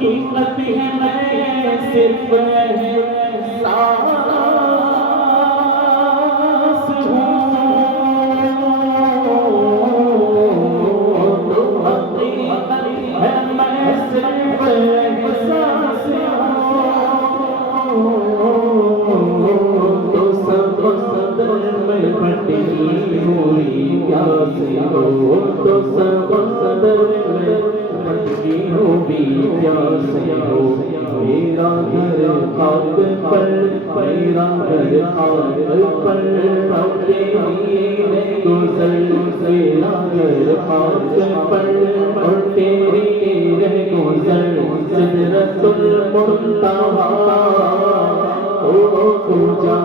حقیقت ہے میں صرف احساس ہوں تو حقیقت ہے میں صرف احساس ہوں تو سب صدر میں پھٹی ہوئی پیاس ہو تو سب صدر میں پھٹی ہوئی پیاس ہو میرا گھر خاک پر میرا گھر خاک پر اب تیری گزر میرا گھر خاک پر اور تیری گزر سدرۃ المنتہا او جا